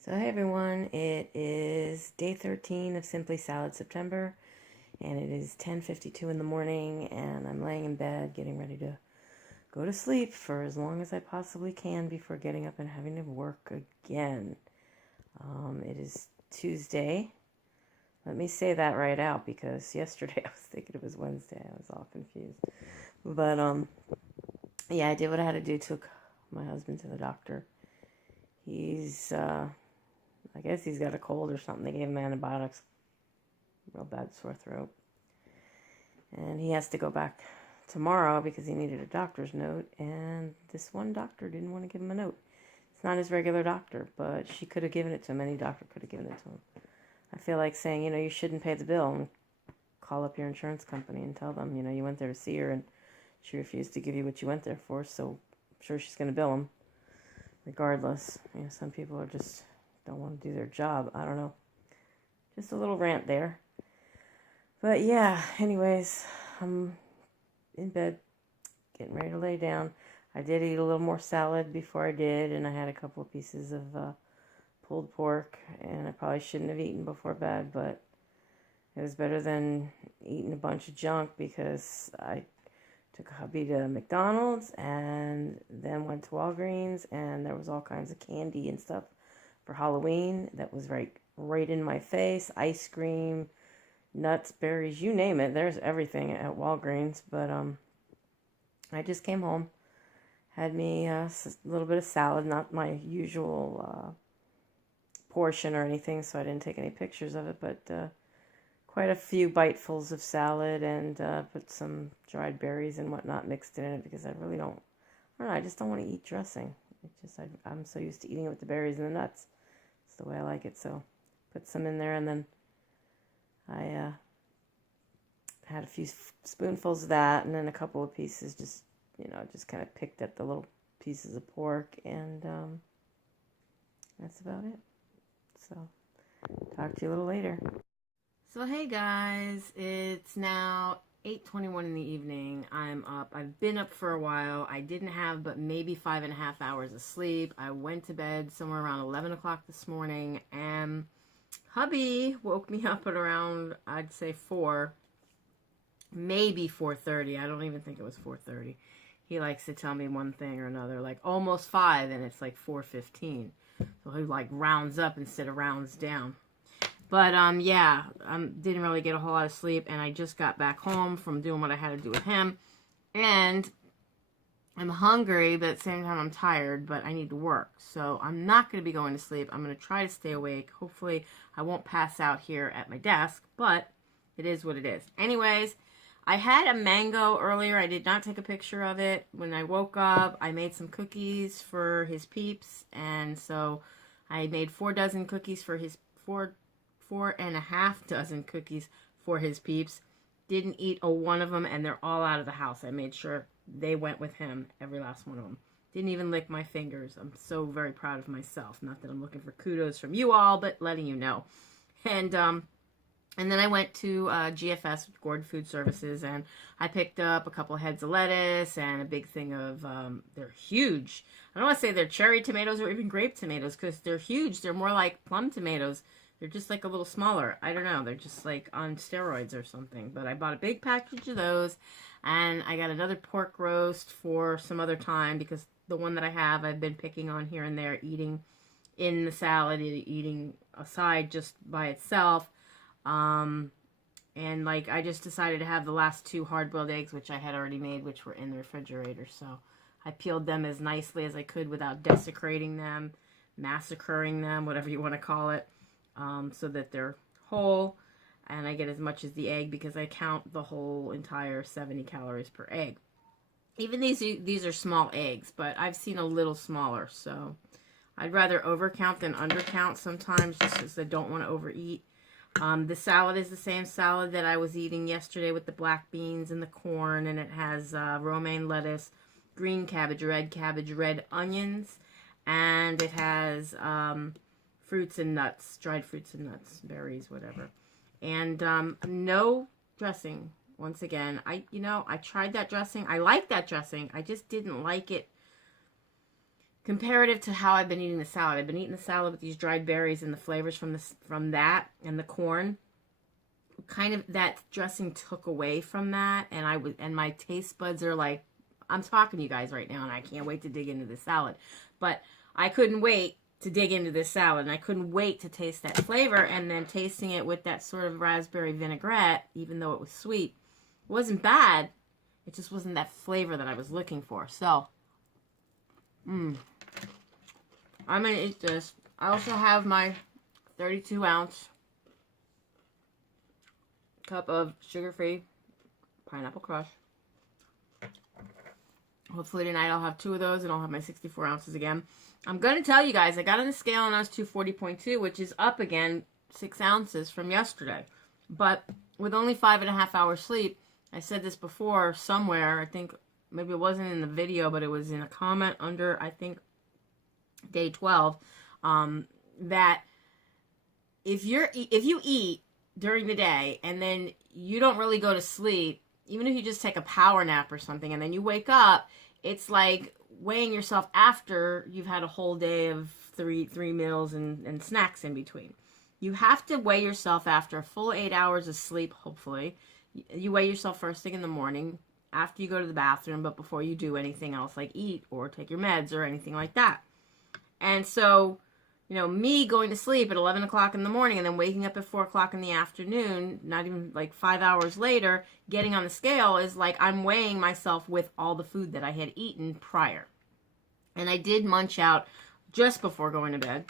So hey everyone, it is day 13 of Simply Salad September, and it is 10:52 in the morning, and I'm laying in bed getting ready to go to sleep for as long as I possibly can before getting up and having to work again. It is Tuesday. Let me say that right out because yesterday I was thinking it was Wednesday. I was all confused. But yeah, I did what I had to do. Took my husband to the doctor. I guess he's got a cold or something. They gave him antibiotics. Real bad sore throat. And he has to go back tomorrow because he needed a doctor's note. And this one doctor didn't want to give him a note. It's not his regular doctor, but she could have given it to him. Any doctor could have given it to him. I feel like saying, you shouldn't pay the bill, and call up your insurance company and tell them, you went there to see her and she refused to give you what you went there for. So I'm sure she's going to bill him regardless. Some people are just don't want to do their job. I don't know. Just a little rant there. But yeah, anyways, I'm in bed, getting ready to lay down. I did eat a little more salad before I did, and I had a couple of pieces of pulled pork, and I probably shouldn't have eaten before bed, but it was better than eating a bunch of junk because I took hubby to McDonald's and then went to Walgreens, and there was all kinds of candy and stuff for Halloween that was right in my face. Ice cream, nuts, berries, you name it. There's everything at Walgreens. But I just came home, had me a little bit of salad, not my usual portion or anything, so I didn't take any pictures of it, but quite a few bitefuls of salad, and put some dried berries and whatnot mixed in it because I don't know, I just don't want to eat dressing. I'm so used to eating it with the berries and the nuts. It's the way I like it. So put some in there, and then I had a few spoonfuls of that, and then a couple of pieces, just kind of picked at the little pieces of pork, and that's about it. So talk to you a little later. So hey guys, it's now 8:21 in the evening. I'm up. I've been up for a while. I didn't have but maybe 5.5 hours of sleep. I went to bed somewhere around 11 o'clock this morning, and hubby woke me up at around, I'd say 4, maybe 4:30. I don't even think it was 4:30. He likes to tell me one thing or another, like almost 5, and it's like 4:15. So he rounds up instead of rounds down. But, yeah, didn't really get a whole lot of sleep, and I just got back home from doing what I had to do with him, and I'm hungry, but at the same time I'm tired, but I need to work, so I'm not going to be going to sleep. I'm going to try to stay awake. Hopefully I won't pass out here at my desk, but it is what it is. Anyways, I had a mango earlier. I did not take a picture of it. When I woke up, I made some cookies for his peeps, and so I made 4 dozen cookies for his 4.5 dozen cookies for his peeps. Didn't eat a one of them, and they're all out of the house. I made sure they went with him, every last one of them. Didn't even lick my fingers. I'm so very proud of myself. Not that I'm looking for kudos from you all, but letting you know. And then I went to GFS, Gordon Food Services, and I picked up a couple of heads of lettuce and a big thing of, they're huge. I don't want to say they're cherry tomatoes or even grape tomatoes because they're huge. They're more like plum tomatoes. They're just like a little smaller. I don't know. They're just like on steroids or something. But I bought a big package of those. And I got another pork roast for some other time because the one that I have, I've been picking on here and there, eating in the salad, eating aside just by itself. And I just decided to have the last 2 hard-boiled eggs, which I had already made, which were in the refrigerator. So I peeled them as nicely as I could without desecrating them, massacring them, whatever you want to call it. So that they're whole, and I get as much as the egg because I count the whole entire 70 calories per egg. Even these are small eggs, but I've seen a little smaller, so I'd rather overcount than undercount sometimes just because I don't want to overeat. The salad is the same salad that I was eating yesterday with the black beans and the corn, and it has romaine lettuce, green cabbage, red onions, and it has fruits and nuts, dried fruits and nuts, berries, whatever. And no dressing. Once again, I tried that dressing. I like that dressing. I just didn't like it comparative to how I've been eating the salad. I've been eating the salad with these dried berries and the flavors from that and the corn. Kind of that dressing took away from that, and my taste buds are like, I'm talking to you guys right now, and I can't wait to dig into this salad. But I couldn't wait to dig into this salad, and I couldn't wait to taste that flavor, and then tasting it with that sort of raspberry vinaigrette, even though it was sweet, it wasn't bad. It just wasn't that flavor that I was looking for. So, I'm gonna eat this. I also have my 32-ounce cup of sugar-free pineapple crush. Hopefully tonight I'll have 2 of those and I'll have my 64 ounces again. I'm going to tell you guys, I got on the scale and I was 240.2, which is up again 6 ounces from yesterday. But with only 5.5 hours sleep, I said this before somewhere, I think maybe it wasn't in the video, but it was in a comment under, I think, day 12, that if you eat during the day and then you don't really go to sleep, even if you just take a power nap or something and then you wake up, it's like weighing yourself after you've had a whole day of three meals and snacks in between. You have to weigh yourself after a full 8 hours of sleep, hopefully. You weigh yourself first thing in the morning after you go to the bathroom, but before you do anything else like eat or take your meds or anything like that. And so, you know, me going to sleep at 11 o'clock in the morning and then waking up at 4 o'clock in the afternoon, not even like 5 hours later, getting on the scale is like I'm weighing myself with all the food that I had eaten prior. And I did munch out just before going to bed.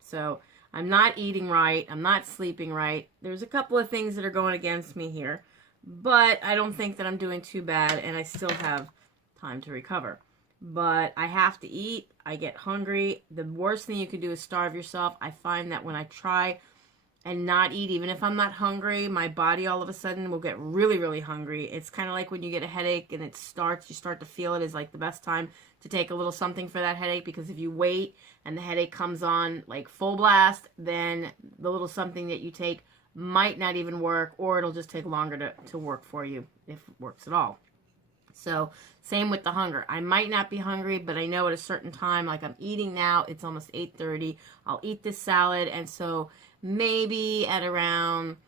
So I'm not eating right. I'm not sleeping right. There's a couple of things that are going against me here. But I don't think that I'm doing too bad, and I still have time to recover. But I have to eat. I get hungry. The worst thing you can do is starve yourself. I find that when I try and not eat, even if I'm not hungry, my body all of a sudden will get really, really hungry. It's kind of like when you get a headache and you start to feel it is like the best time to take a little something for that headache, because if you wait and the headache comes on like full blast, then the little something that you take might not even work, or it'll just take longer to work for you, if it works at all. So same with the hunger. I might not be hungry, but I know at a certain time, like I'm eating now, it's almost 8:30. I'll eat this salad, and so maybe at around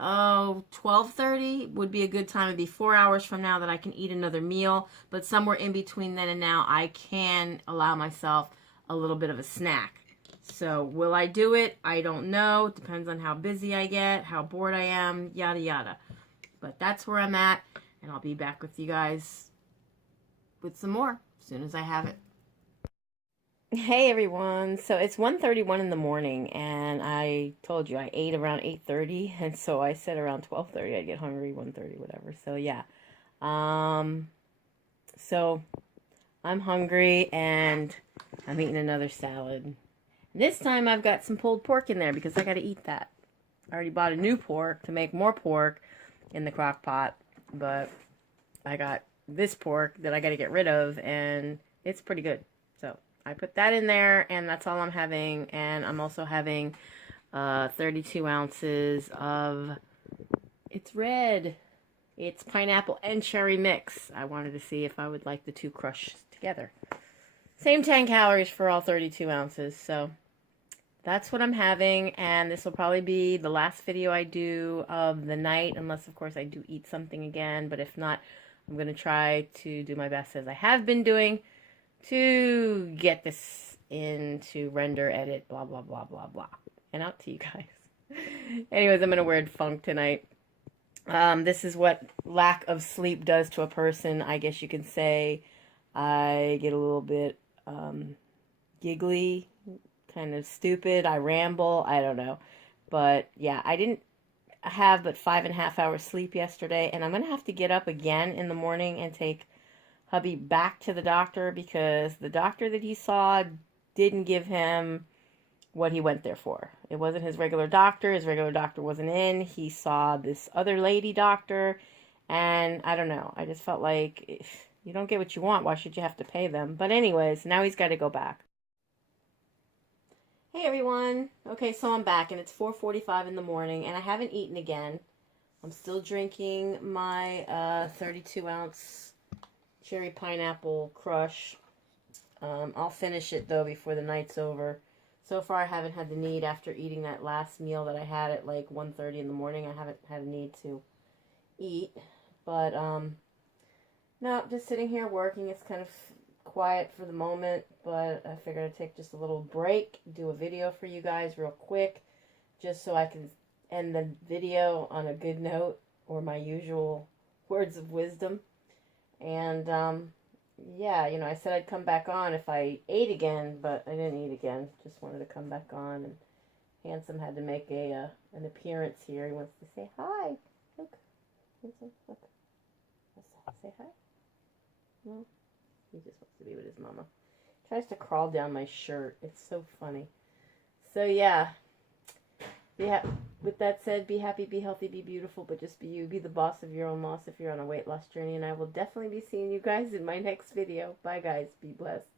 12:30 would be a good time. It'd be 4 hours from now that I can eat another meal, but somewhere in between then and now, I can allow myself a little bit of a snack. So will I do it? I don't know. It depends on how busy I get, how bored I am, yada yada. But that's where I'm at, and I'll be back with you guys with some more as soon as I have it. Hey everyone, so it's 1:31 in the morning, and I told you I ate around 8:30, and so I said around 12:30 I'd get hungry, 1:30, whatever. So yeah, so I'm hungry and I'm eating another salad. This time I've got some pulled pork in there because I got to eat that. I already bought a new pork to make more pork in the crock pot, but I got this pork that I got to get rid of, and it's pretty good. So I put that in there, and that's all I'm having. And I'm also having 32 ounces of, it's red. It's pineapple and cherry mix. I wanted to see if I would like the two crushed together. Same 10 calories for all 32 ounces. So that's what I'm having, and this will probably be the last video I do of the night, unless, of course, I do eat something again. But if not, I'm going to try to do my best, as I have been doing, to get this into render, edit, blah, blah, blah, blah, blah, and out to you guys. Anyways, I'm in a weird funk tonight. This is what lack of sleep does to a person, I guess you can say. I get a little bit giggly, kind of stupid. I ramble. I don't know. But yeah, I didn't have but 5.5 hours sleep yesterday, and I'm going to have to get up again in the morning and take hubby back to the doctor, because the doctor that he saw didn't give him what he went there for. It wasn't his regular doctor. His regular doctor wasn't in. He saw this other lady doctor, and I don't know. I just felt like if you don't get what you want, why should you have to pay them? But anyways, now he's got to go back. Hey everyone. Okay, so I'm back, and it's 4:45 in the morning, and I haven't eaten again. I'm still drinking my 32 ounce cherry pineapple crush. I'll finish it, though, before the night's over. So far, I haven't had the need, after eating that last meal that I had at like 1:30 in the morning, I haven't had a need to eat. But, no, just sitting here working. It's kind of quiet for the moment, but I figured I'd take just a little break, do a video for you guys real quick, just so I can end the video on a good note, or my usual words of wisdom. And, yeah, you know, I said I'd come back on if I ate again, but I didn't eat again. Just wanted to come back on, and Handsome had to make an appearance here. He wants to say hi. Look, Handsome, look. Say hi. No, he just wants to be with his mama. Tries to crawl down my shirt. It's so funny. So yeah. With that said, be happy, be healthy, be beautiful, but just be you. Be the boss of your own loss if you're on a weight loss journey. And I will definitely be seeing you guys in my next video. Bye, guys. Be blessed.